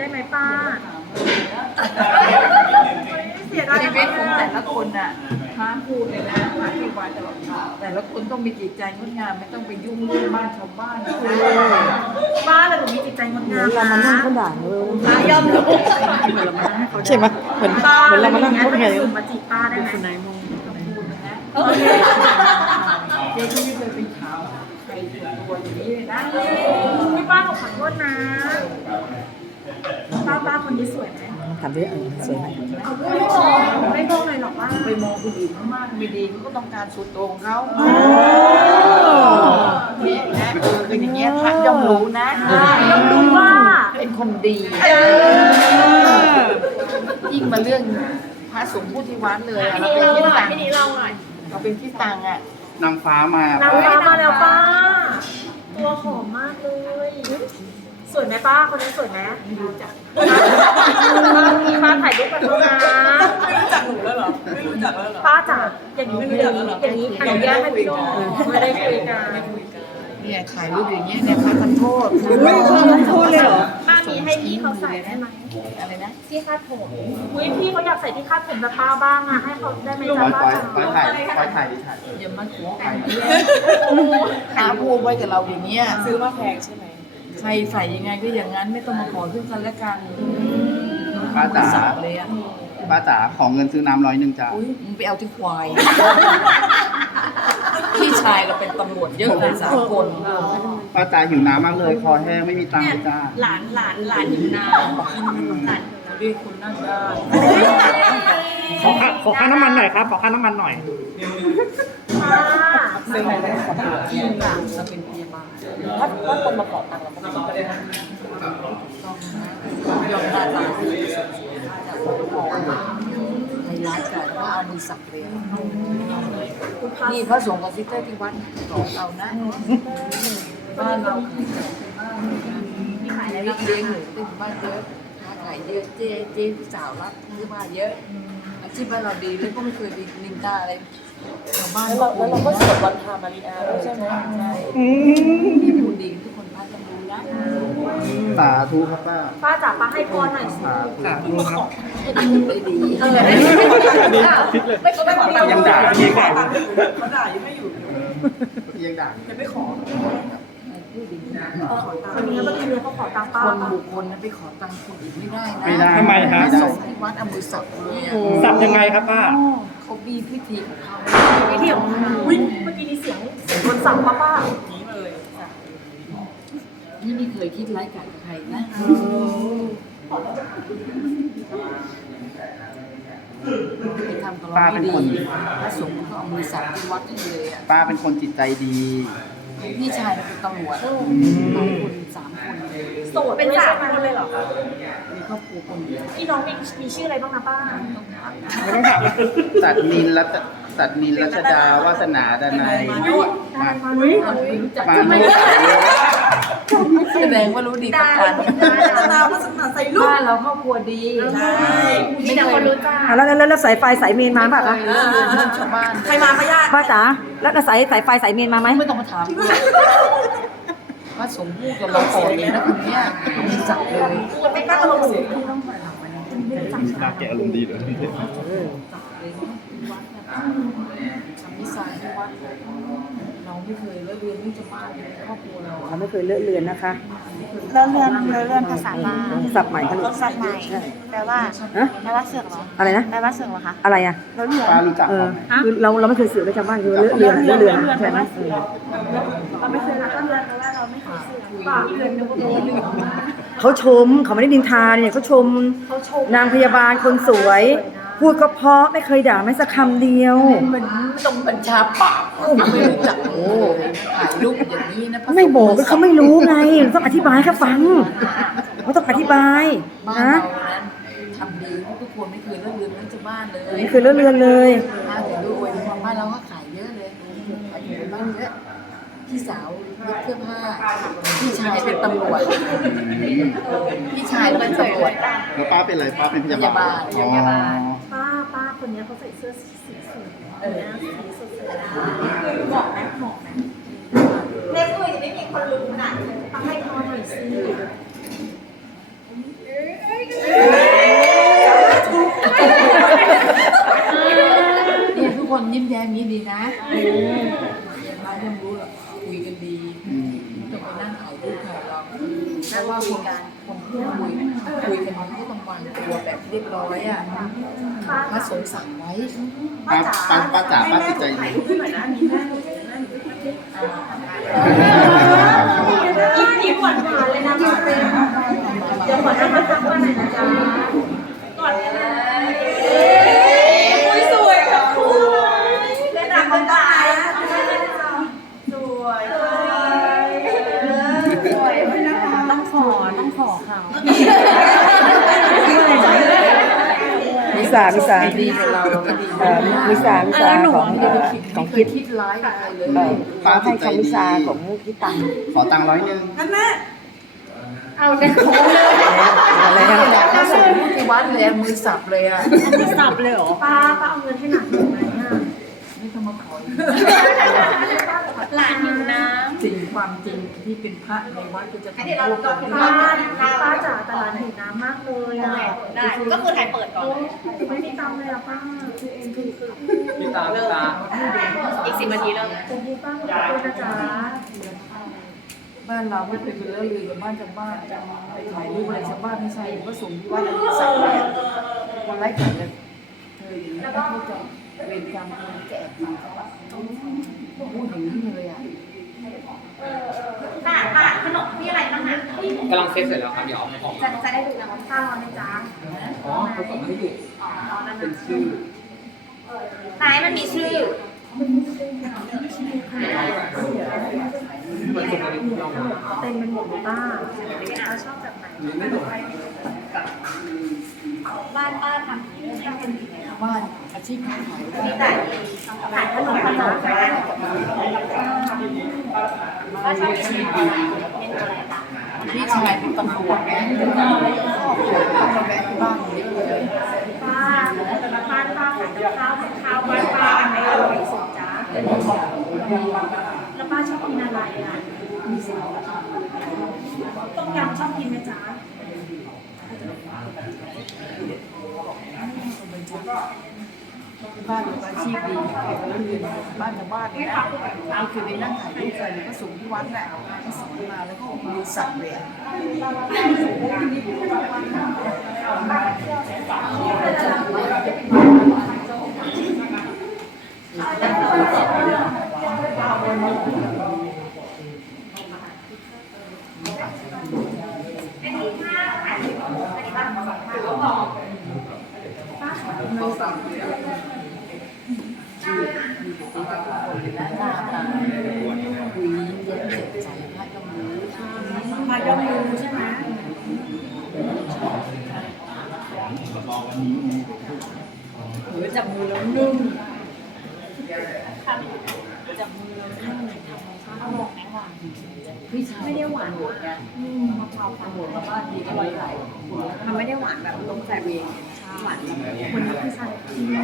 ได้ไหมป้าเสียดายชีวิตของแต่ละคนน่ะห้ามพูดเลยนะห้ามที่วานตลอดแต่ละคนต้องมีจิตใจงดงามไม่ต้องไปยุ่งเรื่องบ้านชาวบ้านนะป้าเลยหนูมีจิตใจงดงามเรามานั่งเขานะด่าเลยป้ายอมรู้ใช่ไหมเหมือนป้าเหมือนอะไรเราอมาย่านั่งงเงี้ยเขาถ้าไงเป็นสุ่มมาจีบป้าได้ไหมคุณนายมงต้องพูดนะเจ๊ที่ไม่เคยเป็นขาวใครส่วนตัวอย่างนี้เลยนะพี่ป้าหนูขอโทษนะ ป้าป้าคนนี้สวยไหมถามดิเออสวยไหมไม่บอกไม่บอกเลยหรอกว่าไปมองคนอื่นเขามากไม่ดีเขาก็ต้องการส่วนตัวของเขาเนี่ยนะเออคืออย่างเงี้ยพระย่อมรู้นะย่อมรู้ว่าเป็นคนดียิ่งมาเรื่องพระสงฆ์ผู้ที่วัดเลยอะเราเป็นที่ตังเราเป็นที่ตังอะนางฟ้ามานางฟ้ามาแล้วป้าตัวหอมมากเลย สวยไหมป้าคนนี้สวยไหมไม่รู้จักป้าถ่ายรูปกับเขานะไม่รู้จักหนูแล้วเหรอ ไม่รู้จักแล้วเหรอ ป้าจ๋าอย่างนี้อย่างนี้อนุญาตให้พี่โดไม่ได้คุยกันเนี่ยถ่ายรูปอย่างเงี้ยเนี่ยพระทานโทษไม่เคยโทษเลยเหรอป้ามีให้พี่เขาใส่ได้ไหมอะไรนะที่คาดผมอุ้ยพี่เขาอยากใส่ที่คาดผมแบบป้าบ้างอะให้เขาได้ไหมปจ๊ะล่อยป้าปล่อยจ๋าปล่อยถ่ายปล่อยถ่ายดิถ่ายอย่ามาขอไข่หาพูดไว้กับเราอย่างเงี้ยซื้อมาแพงใช่ไหม ใครใส่ยังไงก็อย่างนั้นไม่ต้องมาขอซึ่งกันและกันป้าจ๋าสับเลยอะป้าจ๋าขอเงินซื้อน้ำร้อยหนึ่งจ้าอุ้ยมึงไปเอาที่ควาย พี่ชายเราเป็นตำรวจเยอะเลยสามคนป้าจ๋าหิวน้ำมากเลย คอแห้งไม่มีตังค์เลยจ้าหลานหลานหลานอยู่นาหลานเขาเรียกคุณนั่งได้ขอค่าขอค่าน้ำมันหน่อยครับ ขอค่าน้ำมันหน่อยป้าซึ่งเราเป็นตำรวจเนี่ยเราเป็นพยาบาล ถ้าถ้าคนมาขอตังค์เราก็ไม่ต้องยอมหน้าตาที่สวยๆจากคนมองไฮไลท์กันว่าเอามือสับเลยอะนี่พระสงฆ์กับซิสเตอร์ที่วัดสอนเรานะบ้านเราขายเลี้ยงหนูที่บ้านเยอะขายเยอะเจ๊เจ๊สาวรับซื้อมาเยอะ อาชีพบ้านเราดีแล้วก็ไม่เคยมีนินทาอะไรชาวบ้านแล้วเราแล้วเราก็สวดวันธรรมาริอาด้วยใช่ไหมใช่ที่พูดดีทุกคนพักกันดูนะสาธุครับป้าป้าจ๋าป้าให้พรหน่อยสิสาธุค่ะดูครับให้ดีได้ดีเออได้ไม่ก็ไม่ขอตังค์ยังด่ายังด่าเขาด่ายังไม่อยู่ยังด่ายังไม่ขอ พูดดีคนนี้เมื่อกี้เนี่ยเขาขอตังค์ป้าคนป่ะบุคคลนะไปขอตังค์คนอื่นไม่ได้นะไม่ได้ทำไมฮะสงฆ์ที่วัดเอามือสับเลยอะสับยังไงครับป้า เขามีพิธีของเขาวิธีของอุ้ยเมื่อกี้นี้เสียงเสียงคนสั่งป้าป้านี้เลยนี่ไม่เคยคิดร้ายกาจกับใครนะไปทำกับเราไม่ดีพระสงฆ์เขาเอามือสับที่วัดให้เลยอะ ป้าเป็นคนจิตใจดี พี่ชายเราเป็นตำรวจหลายคนสามคนเลยโสดเป็นสามคนเลยเหรอมีครอบครัวคนเดียวพี่น้องมีมีชื่ออะไรบ้างนะป้าไม่ต้องถามสัตว์นินรัตสัตว์นินรัชดาวาสนาดนัยมารู้จักมากันไหมโนสาย แสดงว่ารู้ดีกับกันพัฒนาพัฒนาใส่ลูก บ้านเราครอบครัวดีใช่ มีแต่คนรู้จักอะแล้วแล้วแล้วสายไฟสายเมนมาไม่ป่ะเคคะยเรื่องเรื่องชาวบ้านใครมาพะญาติป้าจ๋าแล้วแล้วสายสายไฟสายเมนมาไหมไม่ต้องมาถามด้วยพระสงฆ์พูดกับเราก่อนเลยนะคนเนี้ยมีสักเลยไม่กล้าลงเสียงน่าแกอารมณ์ดีเลยสักเลยที่วัดเนี่ยทำนิสัยที่วัด เราไม่เคยเลิกเรียนไม่จะมาในครอบครัวเราเราไม่เคยเลอะเลือนนะคะ เลื่อนเลื่อนเลื่อนเลื่อนภาษาบ้านสับใหม่ค่ะลูก สับใหม่แปลว่าฮะ แปลว่าเสือกเหรออะไรนะ แปลว่าเสือกเหรอคะอะไรอะแล้วเหลืองป้ารู้จักเอเขาอไหมคือเราเราไม่เคยสื่อไปชาวบ้านคือเลอะเลือนเลอะเลือนใช่ไหมเออเราไม่เคยรักกันเลยเพราะว่าเราไม่เคยเสือกป้าเดือนนึกว่ามีหนึ่งเขาชมเขาไม่ได้ดินทาเนี่ยเขาชมเขาชมนางพยาบาลคนสวย พูดก็เพราะไม่เคยด่าไม่สักคำเดียว มันตรงบัญชาปากไม่รู้จักโอ้ถ่ายรูปอย่างนี้นะพระสงฆ์ไม่บอกก็เขาไม่รู้ไง ต้องอธิบายให้เขาฟังเขาต้องอธิบายบ้านนะ เรานั้นทำดีทุกคนไม่เคยเลิกเรียนไม่จะบ้านเลยไม่เคยเลอะเลือนเลย มาแต่ด้วยบ้านเราก็ขายเยอะเลยขายอยู่ในบ้านเยอะพี่สาวเย็บเสื้อผ้าพี่ชายเป็นตำรวจพี่ชายเป็นตำรวจแล้วป้าเป็นอะไรป้าเป็นพยาบาลพยาบาลอ๋อ เนี้เขาใส่เสื้อสีสูเออสีสดยนะคือเหมาะไหมเหมาะไหมเลสู้ยจะไม่มีคนรู้ขนาดนี้ทำให้เขาหน่อยสิเนี่ยทุกคนยิ้มแย้มยิ้ดีนะมาเริ่มรู้แล้วคุยกันดีจะไปนั่งถ่ายรูปถ่ายเราเพราว่าคุยกัน คนพูดคุยคุยกันก็ต้องวางตัวแบบเรียบร้อยอะพระสงฆ์สั่งไว้ป้าป้าป้าจ๋าป้าจิตใจดียิ้มยิ้มหวานหวานเลยนะจ๊ะเดี๋ยวขอนั่งมาทักว่าไหนอยนะจ๊ะก่อนกันเลยอุ้ยสวยค่ะคุณเล่นหนังคนตายสวยสวย ต้องขอต้องขอเขา มิ สามิสาดีกับเราเราก็ดีเอ่อมิสามิสาของเอ่อของคิดคิดร้ายกับใครเลยเอ่อเขาให้คำวิชาของพี่ตังขอตังค์ร้อยหนึ่งนั่นแม่เอาเนี่ยโค้งเลยอะไรนะแต่ถ้าส่งลูกที่วัดเลยมือสับเลยอะ สับเลยเหรอ ป้าป้าเอาเงินให้หนักหน่อยไหม ไม่ต้องมาขอหลานหิวน้สิ่งความจริงที่เป็นพระในวัดก็จะทำพวกเราำป้าป้าจ๋าแต่หลานหิวน้ำมากเลยอะได้ ก็คือถ่ายเปิดก่อน ไม่มีตังค์เลยอะป้าคือเองคือคือพี่ตาพี่ตาอีกสิบนาทีแล้วเป็นที่ป้าขอบคุณนะจ๊ะบ้านเราไม่เคยเป็นเรื่องลือกับบ้านชาวบ้านไปถ่ายรูปอะไรชาวบ้านไม่ใช่ก็ส่งที่วัดแล้วสั่งเลยวันไร้ขายเลยเธออย่างนี้เขาจะ เวรกรรมคนแก่พูดอย่างนี้เลยอะค่ะค่ะขนมมีอะไรบ้างนะกำลังเซ็ตเสร็จแล้วครับเดี๋ยวเอาของจะจะได้ดูนะป้าวร้อนะจ๊ะอ๋อเขาส่งมาให้ดูเป็นชื่อไหนมันมีชื่อเต็มเป็นหมดป้าป้าชอบแบบไหนบ้านป้าทำอย่างนี้เลยนะบ้านอาชีพค้าขายมีแต่ขายขนมขนมขายป้าชอบกินอะไรเมนูอะไรคะพี่ชายเป็นตำรวจไงต้องมาแวะที่บ้านเยอะเลยป้าบ้านป้าขายกับข้าวข้าวบ้านป้าอันไหนอร่อยสุดจ๊ะแล้วป้าชอบกินอะไรอะต้มยำชอบกินไหมจ๊ะ บ้านอาชีพดีเก็บเงินเดือนบ้านชาวบ้านเนี่ยนะก็คือไปนั่งถ่ายรูปกันก็ส่งที่วัดแหละก็สอนมาแล้วก็มีสัตว์เลยอะาตาคุยอมแย้มแจ่มใสพระย่อมรู้มายอมรู้ใช่ไหมหรือจับมือแล้วนุ่มพี่ชายไม่ได้หวานหมดไงมะพร้าวหมดมาบ้านดีอร่อยหลายมันไม่ได้หวานแบบลงใส่เวง หวานคนนี้พี่ชายพี่มา